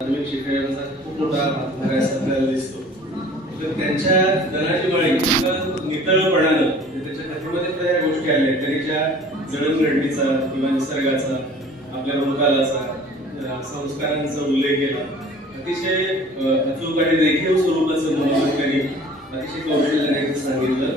प्राथमिक शिक्षणाचा खूप मोठा हातभार आहे आपल्याला दिसतो. तर त्यांच्या धनाची माळी नितळपणानं म्हणजे त्याच्या कथेमध्ये त्या गोष्टी आल्या त्यांच्या जडणघडणीचा किंवा निसर्गाचा आपल्या रोगालाचा संस्कारांचा उल्लेख केला. अतिशय अचूक आणि रेखीव स्वरूपाचं मनोरंजन त्यांनी अतिशय कौशल्याने सांगितलं.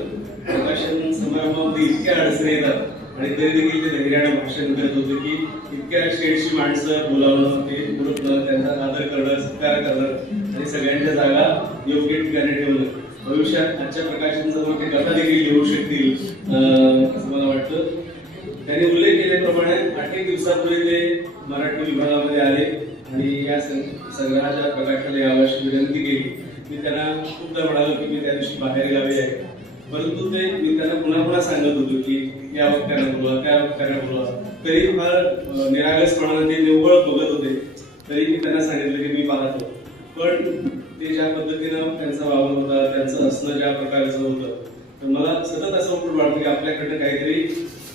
प्रकाशन समारंभामध्ये इतक्या अडचणी येतात आणि तरी देखील ते धैर्याने भाषण करत होते की इतक्या शेडची माणसं बोलावणं ते बोलवणं त्यांचा आदर करणं सत्कार करणं आणि सगळ्यांच्या जागा योग्य ठिकाणी ठेवलं. भविष्यात आजच्या प्रकाशनसमोर ते कथा देखील घेऊ शकतील अं, असं मला वाटतं. त्यांनी उल्लेख केल्याप्रमाणे आठ एक दिवसापूर्वी ते मराठी विभागामध्ये आले आणि या सं- ते ज्या पद्धतीनं त्यांचा वावर होता त्यांचं असणं ज्या प्रकारचं होतं तर मला सतत असं वाटतं वाटतं की आपल्याकडनं काहीतरी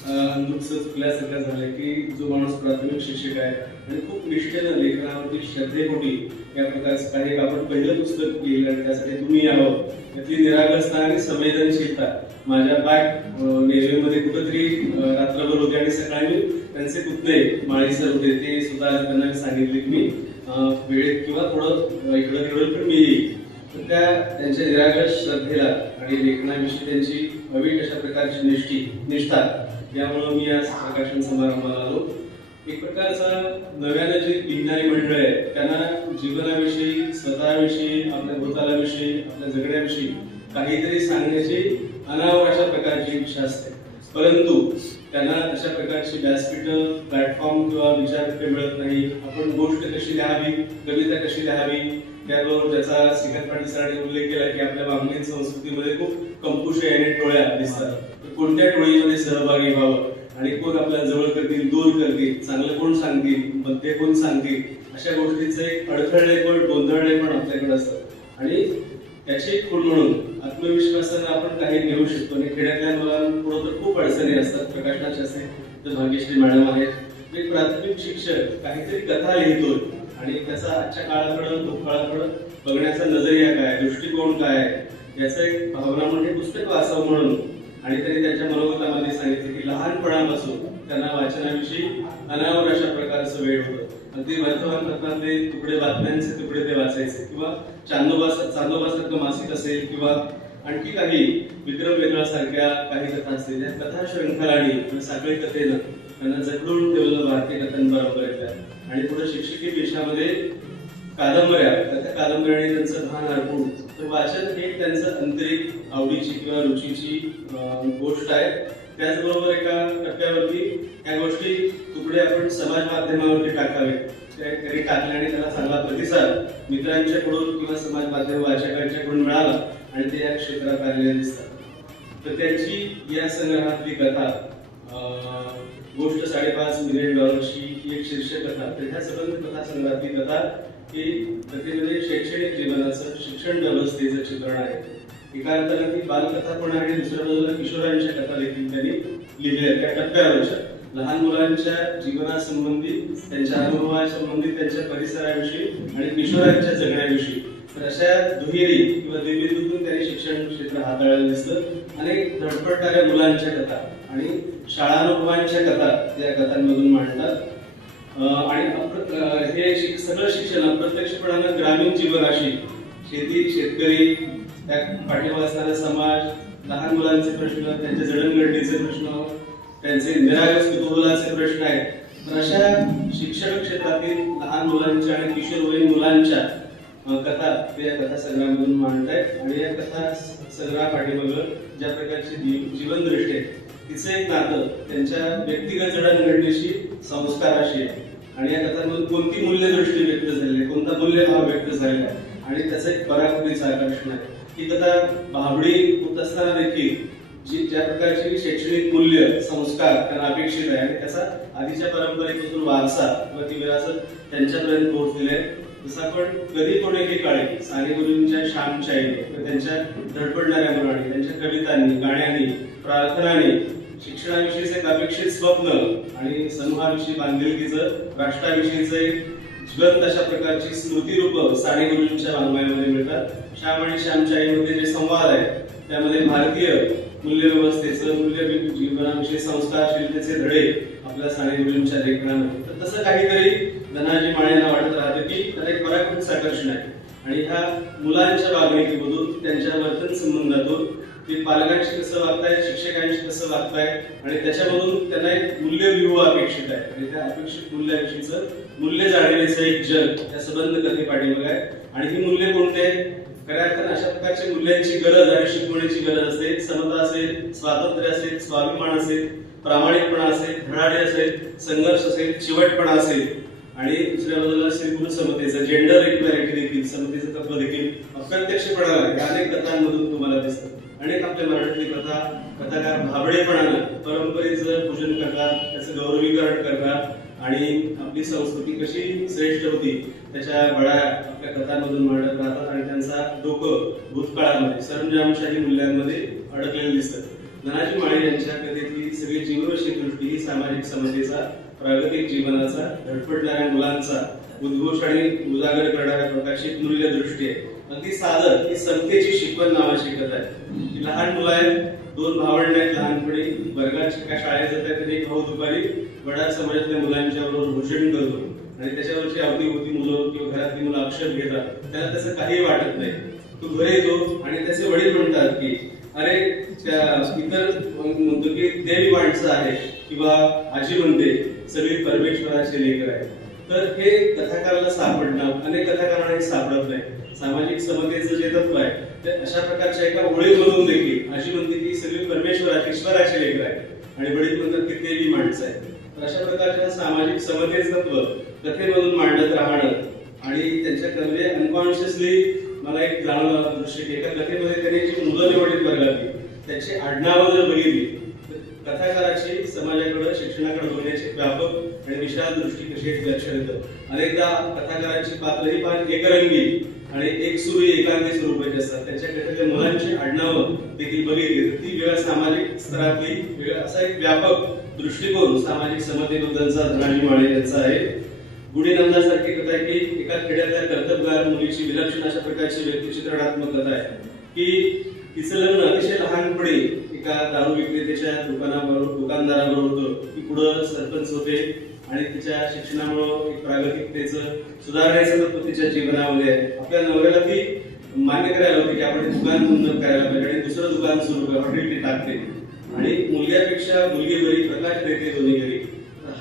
अं, नुकसं चुकल्यासारखं की जो माणूस प्राथमिक शिक्षक आहे आणि खूप निष्ठेनं लेखनावरती श्रद्धेपोटी या प्रकारचं काही आपण पहिलं पुस्तक लिहिलं आणि त्यासाठी तुम्ही यावं. त्यातली निरागसता आणि संवेदनशीलता माझ्या बॅग नेव्हीमध्ये कुठंतरी रात्रभर होते आणि सकाळी मी त्यांचे पुतणे माळी सर होते ते सुद्धा त्यांना सांगितले की मी वेळेत किंवा थोडं इकडं तिकडं पण मी येईल. तर त्या त्यांच्या निरागस श्रद्धेला आणि लेखनाविषयी त्यांची अवीट अशा प्रकारची निष्ठी निष्ठा यामुळं मी आज प्रकाशन समारंभाला आलो. एक प्रकारचा नव्यानं जी पिंजणारी मंडळ आहे त्यांना जीवनाविषयी स्वतःविषयी आपल्या भूतालाविषयी आपल्या जगण्याविषयी काहीतरी सांगण्याची अनावर अशा प्रकारची इच्छा असते. परंतु त्यांना अशा प्रकारची व्यासपीठ प्लॅटफॉर्म किंवा विचारपीठे मिळत नाही. आपण गोष्ट कशी लिहावी कविता कशी लिहावी त्याबरोबर ज्याचा सिंहत पाटील सरांनी उल्लेख केला की आपल्या बांगलीन संस्कृतीमध्ये खूप कंपुष याने टोळ्या दिसतात. तर कोणत्या टोळीमध्ये सहभागी व्हावं? आणि कोण आपल्या जवळ करतील दूर करतील? चांगलं कोण सांगतील? मध्य कोण सांगतील? अशा गोष्टीचं एक अडथळे पण गोंधळणे पण आपल्याकडे असतात. आणि त्याची खूण म्हणून आत्मविश्वासानं आपण काही घेऊ शकतो. आणि खेड्यातल्या मुलांपुढं तर खूप अडचणी असतात. प्रकाशनाचे असे तर भाग्यश्री मॅडम आहेत. एक प्राथमिक शिक्षक काहीतरी कथा लिहितोय. आणि त्याचा आजच्या काळाकडं तो काळाकडं बघण्याचा नजरिया काय दृष्टिकोन काय याचं एक भावना म्हणजे पुस्तक वाचावं म्हणून. आणि त्यांनी त्यांच्या मनोगतामध्ये सांगितले की लहानपणापासून त्यांना वाचनाविषयी अनावर अशा प्रकारचं वेळ होतं. अगदी वर्तमानपत्रातले तुकडे बातम्यांचे तुकडे ते वाचायचे किंवा चांदोबा चांदोबासारखं मासिक असेल किंवा आणखी काही विक्रम वेगळा सारख्या काही कथा असतील या कथा शृंखलानी आणि साखळी कथेनं त्यांना जखडून ठेवलं भारतीय कथांबरोबर आणि पुढे शिक्षकी पेशामध्ये कादंबऱ्या त्या कादंबऱ्याने त्यांचं भान अर्पून तर वाचन हे त्यांचं आंतरिक आवडीची किंवा रुचीची गोष्ट आहे. त्याचबरोबर एका टप्प्यावरती या गोष्टी तुकडे आपण समाज माध्यमावरती टाकावे. त्याने टाकल्याने त्याला चांगला प्रतिसाद मित्रांच्याकडून किंवा समाज माध्यम वाचकांच्याकडून मिळाला आणि ते या क्षेत्रात आलेले दिसतात. तर त्यांची या संग्रहातली कथा अं, गोष्ट साडेपाच मिलियन डॉलरची ही एक शीर्षक कथा. तर ह्या संबंधित कथा संग्रहातली कथा की कथेमध्ये शैक्षणिक जीवनाचं शिक्षण व्यवस्थेचं चित्रण आहे. एका अर्थानं ती बालकथा पण आणि दुसऱ्या बाजूला किशोरांच्या कथा देखील त्यांनी लिहिल्या त्या टप्प्यावरच्या. लहान मुलांच्या जीवनासंबंधी त्यांच्या अनुभवासंबंधी त्यांच्या परिसराविषयी आणि किशोरांच्या जगण्याविषयी. तर अशा दुहेरी किंवा द्विबिंदूतून त्यांनी शिक्षण क्षेत्र हाताळलं दिसतं आणि धडपडणाऱ्या मुलांच्या कथा आणि शाळानुभवांच्या कथा त्या कथांमधून मांडतात. आणि हे सगळं शिक्षण अप्रत्यक्षपणानं ग्रामीण जीवनाशी शेती शेतकरी त्या पाठीमागे असणारा समाज लहान मुलांचे प्रश्न त्यांच्या जडणघडणीचे प्रश्न त्यांचे निरागस कुतूहलाचे प्रश्न आहेत. तर अशा शिक्षण क्षेत्रातील लहान मुलांच्या आणि किशोरवयीन मुलांच्या कथा ते या कथा संग्रहामधून मांडतायत. आणि या कथा संग्रहा पाठीमागं ज्या प्रकारची जी- जीवनदृष्टी आहे तिचं एक नातं त्यांच्या व्यक्तिगत जडणघडणीशी संस्काराशी आहे. आणि या कथांमधून कोणती मूल्यदृष्टी व्यक्त झालेली आहे? कोणता मूल्यभाव व्यक्त झालेला आहे? आणि त्याचं एक पराकृतीचं आकर्षण आहे. की कथा भाबडी होत असताना देखील जी ज्या प्रकारची शैक्षणिक मूल्य संस्कार त्यांना अपेक्षित आहे आणि त्याचा आधीच्या परंपरेपासून वारसा किंवा ती विरासत त्यांच्यापर्यंत पोहोचलेली आहे. जसं आपण कधी कोणी एके काळे साने गुरुंच्या श्यामच्या आईने त्यांच्या धडपडणाऱ्या मुलांनी त्यांच्या कवितांनी गाण्यांनी प्रार्थनांनी शिक्षणाविषयीचं एक अपेक्षित स्वप्न आणि समूहाविषयी बांधिलकीचं राष्ट्राविषयीचं एक ज्वलंत अशा प्रकारची स्मृतिरूप साने गुरुजींच्या वाङ्मयामध्ये मिळतात. श्याम आणि श्यामच्या आईमध्ये जे संवाद आहे त्यामध्ये भारतीय मूल्यव्यवस्थेचं मूल्य जीवनाविषयी संस्कारशीलतेचे धडे आपल्या साने गुरुजींच्या लेखनामध्ये तर तसं काहीतरी धनाजी माळेंना वाटत राहते की त्याला एक पराकृत आकर्षण आहे आणि ह्या मुलांच्या वागणुकीमधून त्यांच्या वर्तन संबंधातून ते पालकांशी कसं वागताय शिक्षकांशी कसं वागताय आणि त्याच्यामधून त्यांना एक मूल्य व्यूह अपेक्षित आहे. आणि त्या अपेक्षित मूल्याविषयीचं मूल्य जाणण्याचं एक जग त्या सबंध कथे पाठीमागे आहे? आणि ही मूल्य कोणते आहेत? खऱ्या अर्थानं अशा प्रकारची मूल्यांची गरज आणि शिकवण्याची गरज असते समता असेल स्वातंत्र्य असेल स्वाभिमान असेल प्रामाणिकपणा असेल धडाडे असेल संघर्ष असेल चिवटपणा असेल. आणि दुसऱ्या बाजूला श्री गुरु समतेचं जेंडर इक्वॅलिटी देखील समतेचं तत्व देखील अप्रत्यक्षपणाला या अनेक कथांमधून तुम्हाला दिसतं. अनेक आपल्या मराठीतले कथा कथाकार भाबडेपणानं परंपरेचं पूजन करतात त्याचं गौरवीकरण करतात आणि आपली संस्कृती कशी श्रेष्ठ होती त्याच्या बळा आपल्या कथांमधून मांडत राहतात आणि त्यांचा डोकं भूतकाळामध्ये सरंजामशाही मूल्यांमध्ये अडकलेलं दिसतं. धनाजी माळे यांच्या कथेतली सगळी जीवनशी दृष्टी ही सामाजिक समतेचा प्रागतिक जीवनाचा धडपडणाऱ्या मुलांचा उद्घोष आणि उजागर करणाऱ्या प्रकाशित एक मूल्य दृष्टी आहे. अगदी साधं ही संतेची शिकवण नावा शिकत आहे. लहान मुलं आहेत दोन भावंड आहेत लहानपणी वर्गात शिका शाळेत जात आहेत एक भाऊ दुपारी वडा समाजातल्या मुलांच्या बरोबर भूषण करतो. आणि त्याच्यावरची अवधी होती मुलं किंवा घरातली मुलं अक्षर घेतात. त्याला तसं काही वाटत नाही. तो घरी येतो आणि त्याचे वडील म्हणतात की अरे त्या इतर म्हणतो की देवी माणसं आहे किंवा आजी म्हणते सगळी परमेश्वराचे लेकर आहे तर हे कथाकाराला सापडणं अनेक कथाकारांना हे सापडत नाही. सामाजिक समतेचं जे तत्व आहे ते अशा प्रकारच्या एका ओळीमधून देखील अशी म्हणते की सगळी परमेश्वराचे ईश्वराचे लेकर आहे आणि वडील म्हणतात कितीही माणसं आहे तर अशा प्रकारच्या सामाजिक समतेचं तत्व कथेमधून मांडत राहणं आणि त्यांच्या कन्वे अनकॉन्शियसली मला एक जाणवलं दृश्य की एका कथेमध्ये त्यांनी जी मुलं निवडीत वर्गातली त्याची आडनावं जर बघितली तर कथाकाराची समाजाकडे शिक्षणाकडे बघण्याची व्यापक आणि विशाल दृष्टी कशी आहे लक्ष येतं अनेकदा कथाकाराची पात्र ही फार एकरंगी आणि एक सुरी एकांगी स्वरूपाची असतात. त्याच्याकडे मुलांची आडनावं देखील बघितली. तर ती वेगळ्या सामाजिक स्तरातली वेगळा असा एक व्यापक दृष्टिकोन सामाजिक समतेबद्दलचा धनाजी माळे यांचा आहे. गुढीनंदासारखी कथा आहे की एका खेड्यातल्या कर्तबगार मुलीची विलक्षण अशा प्रकारची व्यक्तिचित्रणात्मक कथा आहे की तिचं लग्न अतिशय लहानपणी एका दारू विक्रेत्याच्या दुकानाबरोबर दुकानदाराबरोबर होतं. ती पुढं सरपंच होते. आणि तिच्या शिक्षणामुळं एक प्रागतिकतेचं सुधारण्याचं तत्व तिच्या जीवनामध्ये आहे. आपल्या नवऱ्याला ती मान्य करायला होती की आपण दुकान बंद करायला पाहिजे आणि दुसरं दुकान सुरू करा हॉटेल ती टाकते. आणि मुलग्यापेक्षा मुलगी बरी प्रकाश देते दोन्ही घरी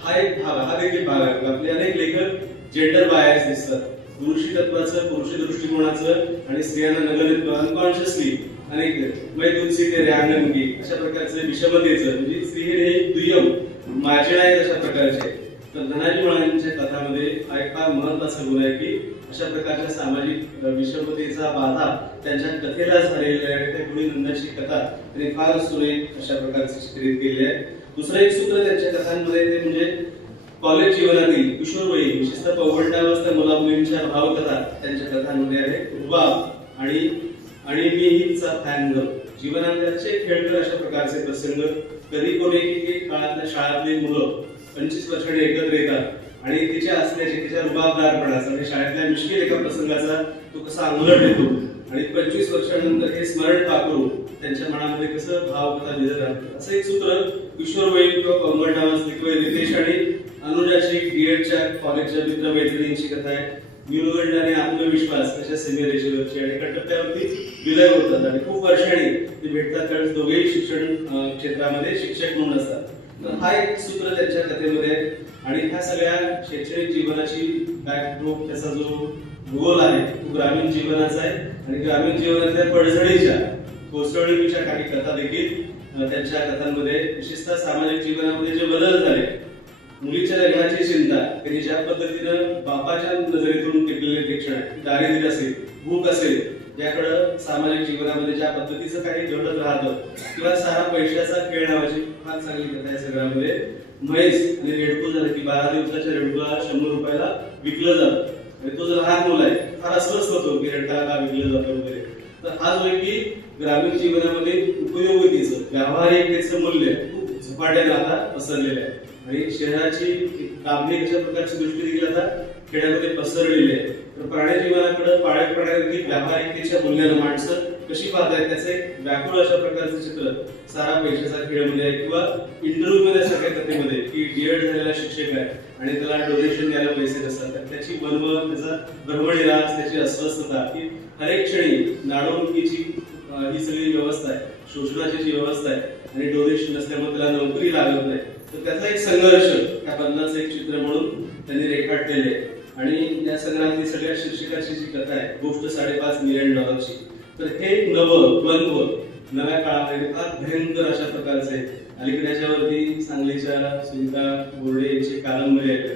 हा एक भाग हा देखील भाग आहे. आपले अनेक लेखक जेंडर बायस दिसतात. पुरुषी तत्वाचं पुरुषी दृष्टिकोनाचं आणि स्त्रियांना नगरित्व अनकॉन्शियसली अनेक मै तुलसी ते रॅंगणगी अशा प्रकारचं विषमतेचं म्हणजे स्त्री हे दुय्यम मार्जिन आहेत अशा प्रकारचे. तर धनाजी मुळांच्या कथामध्ये हा एक फार महत्त्वाचा गुण आहे की अशा प्रकारच्या सामाजिक विषमतेचा बाधा त्यांच्या कथेला झालेला आहे. आणि त्या गुणी नंदाची कथा त्यांनी फार सुरेख अशा प्रकारचे चित्रित केली आहे. दुसरं एक सूत्र त्यांच्या कथांमध्ये ते म्हणजे कॉलेज जीवनातील किशोरवयीन विशेषतः पौगंडावस्था मुला मुलींच्या भावकथा त्यांच्या कथांमध्ये आहे. रुबाब आणि आणि मी हिचा फॅन गर्ल खेळकर अशा प्रकारचे प्रसंग. कधी कोणी एक काळातल्या शाळातली मुलं पंचवीस वर्षाने एकत्र येतात. आणि तिच्या असण्याची तिच्या रुबाबदारपणाचा आणि शाळेतल्या मुश्किल एका प्रसंगाचा तो कसा अंगलट येतो आणि पंचवीस वर्षानंतर हे स्मरण पाकरू त्यांच्या मनामध्ये कसं भावकथा लिहिलं राहतं असं एक सूत्र किशोरवयीन किंवा कंगणडावास किंवा रितेश आणि अनुजाची बीएडच्या कॉलेजच्या मित्र मैत्रिणींची कथा आहे. न्यूनगंड आणि आत्मविश्वास अशा सिनियर रेषेवरची आणि एका टप्प्यावरती विलय होतात. आणि खूप वर्षांनी ते भेटतात. कारण दोघेही शिक्षण क्षेत्रामध्ये शिक्षक म्हणून असतात. तर हा एक सूत्र त्यांच्या कथेमध्ये आहे. आणि ह्या सगळ्या शैक्षणिक जीवनाची बॅकड्रॉप त्याचा जो भूगोल आहे तो ग्रामीण जीवनाचा आहे. आणि ग्रामीण जीवनातल्या पडझडीच्या कोसळणीच्या काही कथा देखील त्यांच्या कथांमध्ये विशेषतः सामाजिक जीवनामध्ये जे बदल झाले मुलीच्या लग्नाची चिंता त्यांनी ज्या पद्धतीनं बापाच्या नजरेतून टिकलेले शिक्षण आहे दारिद्र्य असेल भूक असेल याकडं सामाजिक जीवनामध्ये ज्या पद्धतीचं काही घडत राहतं किंवा सारा पैशाचा खेळ नावाची फार चांगली कथा आहे सगळ्यामध्ये. म्हैस आणि रेडको झालं की बारा दिवसाच्या रेडकोला शंभर रुपयाला विकलं जातं. आणि तो जर लहान मुलं आहे फार अस्वस्थ होतो की रेडका का विकलं जातं वगैरे. तर हा जो आहे की ग्रामीण जीवनामध्ये उपयोगितेचं व्यावहारिकतेचं मूल्य खूप झपाट्याने आता पसरलेलं आहे. आणि शहराची कामणी कशा प्रकारची दृष्टी देखील आता खेड्यामध्ये पसरलेली आहे. तर प्राणी जीवनाकडे पाळीव प्राण्यादेखील व्यावहारिकतेच्या मूल्यानं माणसं कशी पाहतायत त्याचे? व्याकुळ अशा प्रकारचे चित्र सारा पैशाचा खेळमध्ये आहे किंवा इंटरव्ह्यू मध्ये सगळ्या कथेमध्ये की डीएड झालेला शिक्षक आहे आणि त्याला डोनेशन द्यायला पैसे नसतात. तर त्याची बनवण त्याचा भरभडीरास त्याची अस्वस्थता की हर एक क्षणी नाडवणुकीची ही सगळी व्यवस्था आहे शोषणाची जी व्यवस्था आहे आणि डोनेशन नसल्यामुळे त्याला नोकरी लागत नाही. तर त्याचा एक संघर्ष त्या बंधनाचं एक चित्र म्हणून त्यांनी रेखाटलेले आहे. आणि या संग्रहातली सगळ्या शीर्षकाची जी कथा आहे गोष्ट साडेपाच मिलियन डॉलरची तर हे एक नवं द्वंद्व नव्या काळामध्ये फार भयंकर अशा प्रकारचे आहे. अलीकडे याच्यावरती सांगलीच्या सुनीता बोर्डे यांची कादंबरी आहे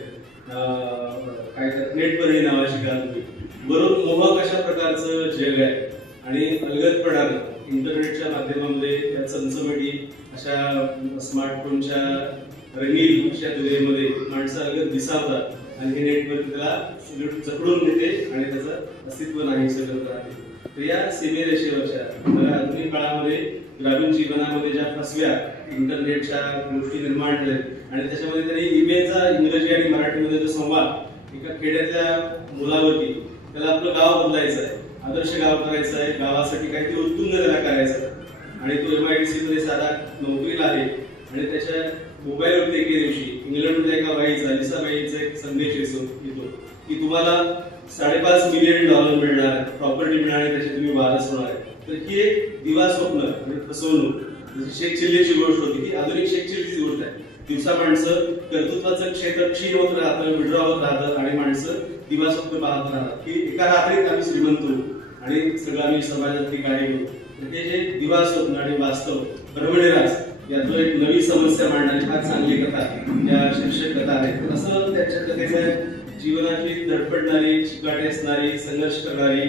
काय तर नेटपरी नावाची कादंबरी. बरोबर मोहक अशा प्रकारचं जग आहे. आणि अलगदपणानं इंटरनेटच्या माध्यमामध्ये या चमचमटी अशा स्मार्टफोनच्या रंगीन अशा दुनियेमध्ये माणसं अलगद दिसावतात. आणि हे नेटवर त्याला सगळं घेते आणि त्याचं अस्तित्व नाही सगळं राहते तर या सीमेरेषेवरच्या बघा, आधुनिक काळामध्ये ग्रामीण जीवनामध्ये ज्या फसव्या इंटरनेटच्या गोष्टी निर्माण झाल्या आणि त्याच्यामध्ये त्यांनी ईमेलचा इंग्रजी आणि मराठीमध्ये जो संवाद एका खेड्यातल्या मुलावरती त्याला आपलं गाव बदलायचं आहे आदर्श गाव करायचं आहे गावासाठी काहीतरी उत्तुंग त्याला करायचं आणि तो एम आय डी सीमध्ये साधा नोकरीला आहे आणि त्याच्या मोबाईलवरती एके दिवशी इंग्लंडमध्ये एका बाईचा लिसा बाईचा एक संदेश येतो की तुम्हाला साडेपाच मिलियन डॉलर मिळणार प्रॉपर्टी मिळणार आहे त्याची तुम्ही वारस होणार आहे. तर ही एक दिवा स्वप्न म्हणजे फसवणूक. जशी शेख चिल्लीची गोष्ट होती ती आधुनिक शेख चिल्लीची गोष्ट आहे. दिवसा माणसं कर्तृत्वाचं क्षेत्र क्षीण होत राहतं विड्रॉ राहतं आणि माणसं दिवा स्वप्न पाहत राहतात. की एका रात्रीत आम्ही श्रीमंत होऊ आणि सगळं आम्ही समाजातली कार्य करू हे जे दिवा स्वप्न आणि वास्तव भरवडेरास यातून एक नवी समस्या मांडणारी फार चांगली कथा या शीर्षक कथा आहे असं त्याच्या कथेचं जीवनाची धडपडणारी चिकाटी असणारी संघर्ष करणारी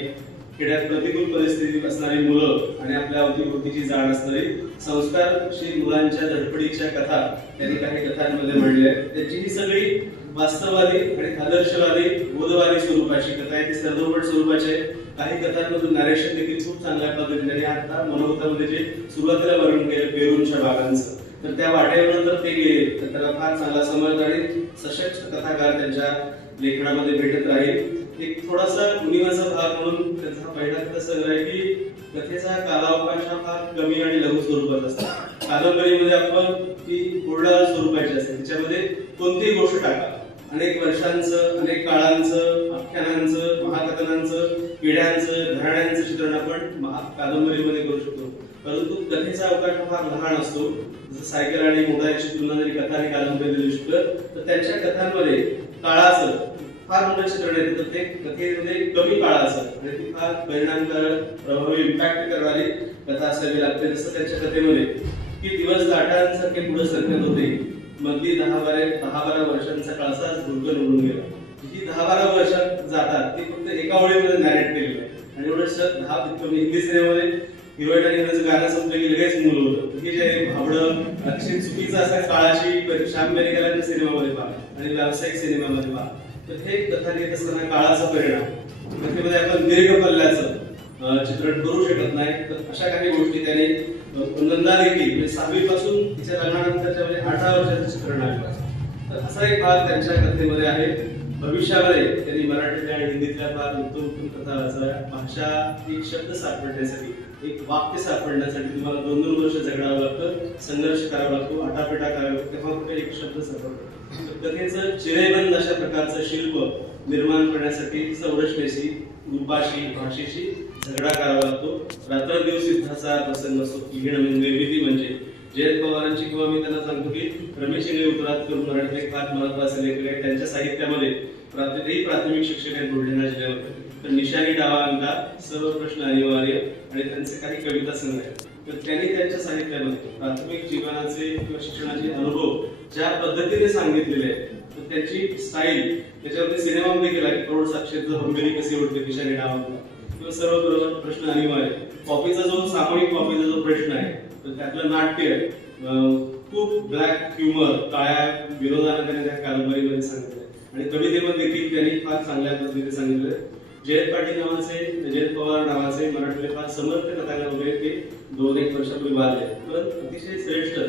खेड्यात प्रतिकूल परिस्थितीत असणारी मुलं आणि आपल्या अवतीभोवतीची जाण असणारी संस्कारशील मुलांच्या धडपडीच्या कथा त्यांनी काही कथांमध्ये मांडल्या आहेत. त्याची ही सगळी वास्तववादी आणि आदर्शवादी बोधवादी स्वरूपाची कथा आहे. ती सर्वपट स्वरूपाची आहे. काही कथांमधून नॅरेशन देखील खूप चांगल्या पद्धतीने त्यांनी आता मनोगतामध्ये जे सुरुवातीला वर्णन केलं पेरूंच्या बागांचं. तर त्या वाटेवर ते गेले तर त्याला फार चांगला समज आणि सशक्त कथाकार त्यांच्या लेखनामध्ये भेटत राहील. एक थोडासा उणीवाचा भाग म्हणून त्याचा पहिला कथा संग्रह आहे की कथेचा कालावकाश हा फार कमी आणि लघु स्वरूपात असतो कादंबरीमध्ये आपण ती कोरडा स्वरूपाची असते. त्याच्यामध्ये कोणतीही गोष्ट टाका. अनेक वर्षांचं अनेक काळांचं आख्यानांचं महाकथनांचं पिढ्यांचं घराण्यांचं चित्रण आपण महा- कादंबरीमध्ये करू शकतो. परंतु कथेचा अवकाश हा फार लहान असतो. जसं सायकल आणि मोबाईलची तुलना जरी कथाने कादंबरी दिली शकतं तर त्यांच्या कथांमध्ये काळाचं फार मोठं चित्रण येतं. तर ते कथेमध्ये कमी काळाचं आणि ती फार परिणामकारक प्रभावी इम्पॅक्ट करणारी कथा असावी लागते. जसं त्यांच्या कथेमध्ये की दिवस लाटांसारखे पुढे सरकत होते. मधली दहा बारा दहा बारा वर्षांचा काळ असाच दुर्ग निवडून गेला. ही दहा बारा वर्षात जातात. ती फक्त एका ओळीमध्ये नॅरेट केलेलं आणि एवढं दहा म्हणजे हिंदी सिनेमामध्ये हिरोईन आणि हिरोचं गाणं संपलं की लगेच मूल होतं. हे जे भाबडं अतिशय चुकीचं असं काळाची श्याम बेनेगरांच्या सिनेमामध्ये पहा आणि व्यावसायिक सिनेमामध्ये पहा तर हे कथा लिहित असताना काळाचा परिणाम. कथेमध्ये आपण दीर्घ पल्ल्याचं चित्रण करू शकत नाही. तर अशा काही गोष्टी त्याने नंदा देखील म्हणजे सहावी पासून तिच्या लग्नानंतरच्या म्हणजे अठरा वर्षाचं चित्रण आहे. तर असा एक भाग त्यांच्या कथेमध्ये आहे. भविष्यामध्ये त्यांनी मराठीतल्या आणि हिंदीतल्या फार उत्तम उत्तम कथा वाचल्या भाषा एक शब्द सापडण्यासाठी. एक वाक्य सापडण्यासाठी तुम्हाला दोन दोन वर्ष झगडावं लागतं संघर्ष करावा लागतो आटापिटा करावा लागतो तेव्हा कुठे एक शब्द सापडतो. कथेचं चिरेबंद अशा प्रकारचं शिल्प निर्माण करण्यासाठी संरचनेशी रूपाशी भाषेशी झगडा करावा लागतो. रात्रदिवस युद्धाचा प्रसंग असतो लिहिणं म्हणजे निर्मिती म्हणजे जयंत पवारांची किंवा मी त्यांना सांगतो की रमेश इंगळे उत्तरात करून मराठीतले एक फार महत्त्वाचे लेखक आहेत. त्यांच्या साहित्यामध्ये प्राथमिक प्राथमिक शिक्षक आहेत बुलढाणा जिल्ह्यामध्ये. तर निशाणी डावा अंका सर्व प्रश्न अनिवार्य. आणि त्यांचे काही कविता संग्रह तर त्यांनी त्यांच्या साहित्यामध्ये प्राथमिक जीवनाचे किंवा शिक्षणाचे अनुभव ज्या पद्धतीने सांगितलेले आहेत तर त्याची स्टाईल त्याच्यामध्ये सिनेमामध्ये केला की करोड साक्षरचं हंबेरी कसे उठते दिशाने डावा किंवा सर्व प्रश्न अनिवार्य कॉपीचा जो सामूहिक कॉपीचा जो प्रश्न आहे तर त्यातलं नाट्य खूप ब्लॅक ह्युमर काळ्या विरोधानं त्याने त्या कादंबरीमध्ये सांगितलं आणि कवितेमध्ये देखील त्यांनी फार चांगल्या पद्धतीने सांगितलं जयंत पाटील नावाचे जयंत पवार नावाचे मराठीतले फार समर्थ कथाकार वगैरे ते दोन एक वर्षापूर्वी वाढले पण अतिशय श्रेष्ठ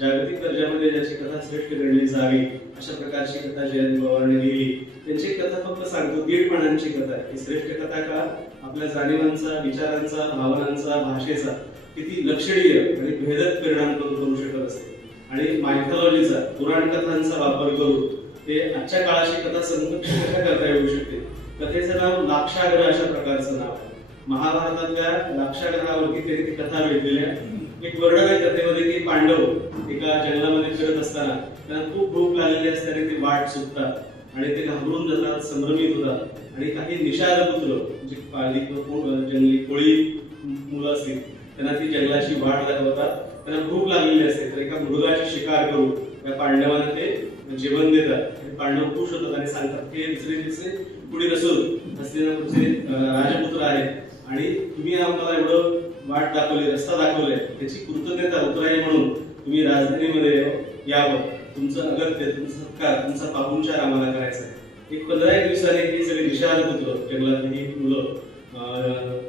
जागतिक दर्जामध्ये ज्याची कथा श्रेष्ठ गणली जावी अशा प्रकारची कथा जयंत पवारांनी लिहिली. त्यांची कथा फक्त सांगतो दीड पानांची कथा आहे. ही श्रेष्ठ कथा का आपल्या जाणीवांचा विचारांचा भावनांचा भाषेचा किती लक्षणीय आणि भेदक परिणाम करू करू शकत असते. आणि मायथॉलॉजीचा पुराण कथांचा वापर करून ते आजच्या काळाची कथा संकट कथा करता येऊ शकते. कथेचं नाव लाक्षाग्रह अशा प्रकारचं नाव आहे. महाभारतातल्या लाक्षाग्रहावरती त्यांनी ती कथा वेधलेली आहे. एक वर्णन आहे कथेमध्ये की पांडव एका जंगलामध्ये फिरत असताना त्यांना खूप भूक लागलेली असताना आणि ते वाट सुटतात आणि ते घाबरून जातात संभ्रमित होतात. आणि काही निषाद पुत्र जे पाली जंगली कोळी मुलं असतील त्यांना ती जंगलाची वाट दाखवतात. त्यांना भूक लागलेली असते. तर एका मृगाची शिकार करू त्या पांडवांना ते म्हणजे जेवण देतात आणि पांडव खुश होतात आणि सांगतात की हे दुसरे दिवसे पुढे नसून हस्तिनापूरचे म्हणजे, अं, राजपुत्र आहे. आणि तुम्ही आम्हाला एवढं वाट दाखवली रस्ता दाखवलाय. त्याची कृतज्ञता उतराय म्हणून तुम्ही राजधानीमध्ये यावं. तुमचं अगत्य तुमचा सत्कार तुमचा पाहुणचार आम्हाला करायचा आहे. एक पंधरा एक दिवसाने ही सगळी निषाद पुत्र जंगलातली ही मुलं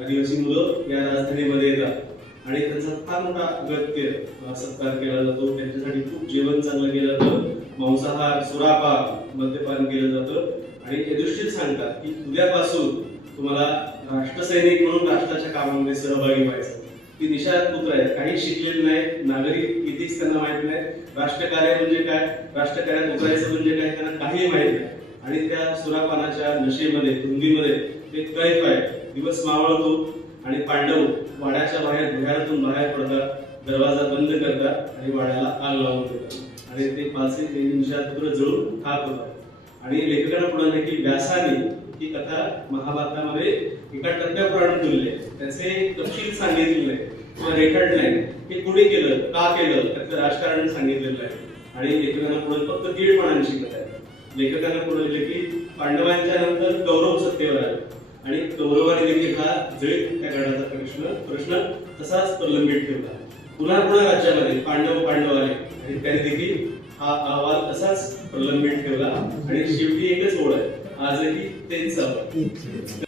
आदिवासी मुलं या राजधानीमध्ये येतात. आणि त्यांचा फार मोठा अगत्य सत्कार केला जातो. त्यांच्यासाठी खूप जेवण चांगलं केलं जातं. मांसाहार सुरापान मद्यपान केलं जातं. आणि यदुष्टीत सांगतात की उद्यापासून तुम्हाला राष्ट्रसैनिक म्हणून राष्ट्राच्या कामामध्ये सहभागी व्हायचं. ती निषाद पुत्र आहेत काही शिकलेले नाहीत नागरिक कितीच त्यांना माहीत नाही. राष्ट्रकार्य म्हणजे काय? राष्ट्रकार्यात उतरायचं म्हणजे काय? त्यांना काही माहीत नाही. आणि त्या सुरापानाच्या नशेमध्ये तुंगीमध्ये ते कैफ आहे. दिवस मावळतो आणि पांडव वाड्याच्या बाहेर घरातून बाहेर पडतात दरवाजा बंद करतात आणि वाड्याला आग लावून देतात. आणि ते पाचशे तीन निषाद पुत्र जळून खाक होतात. आणि लेखकांना पुढे की व्यासाने ही कथा महाभारतामध्ये एका टप्प्यावर आणून दिलेली आहे त्याचे तपशील सांगितलेले आहे किंवा रेखाटलंय हे कुणी केलं? का केलं? त्याचं राजकारण सांगितलेलं आहे. आणि लेखकांना पुढे फक्त दीड पानांची कथा आहे. लेखकांना पुढे लिहिले की पांडवांच्या नंतर कौरव सत्तेवर आले. आणि गौरवाने देखील हा जळीत त्या गडाचा प्रश्न प्रश्न तसाच प्रलंबित ठेवला. पुन्हा पुन्हा राज्यामध्ये पांडव पांडव आले. आणि त्याने देखील हा अहवाल तसाच प्रलंबित ठेवला. आणि शेवटी एकच ओळ आहे. आजही तेच चालू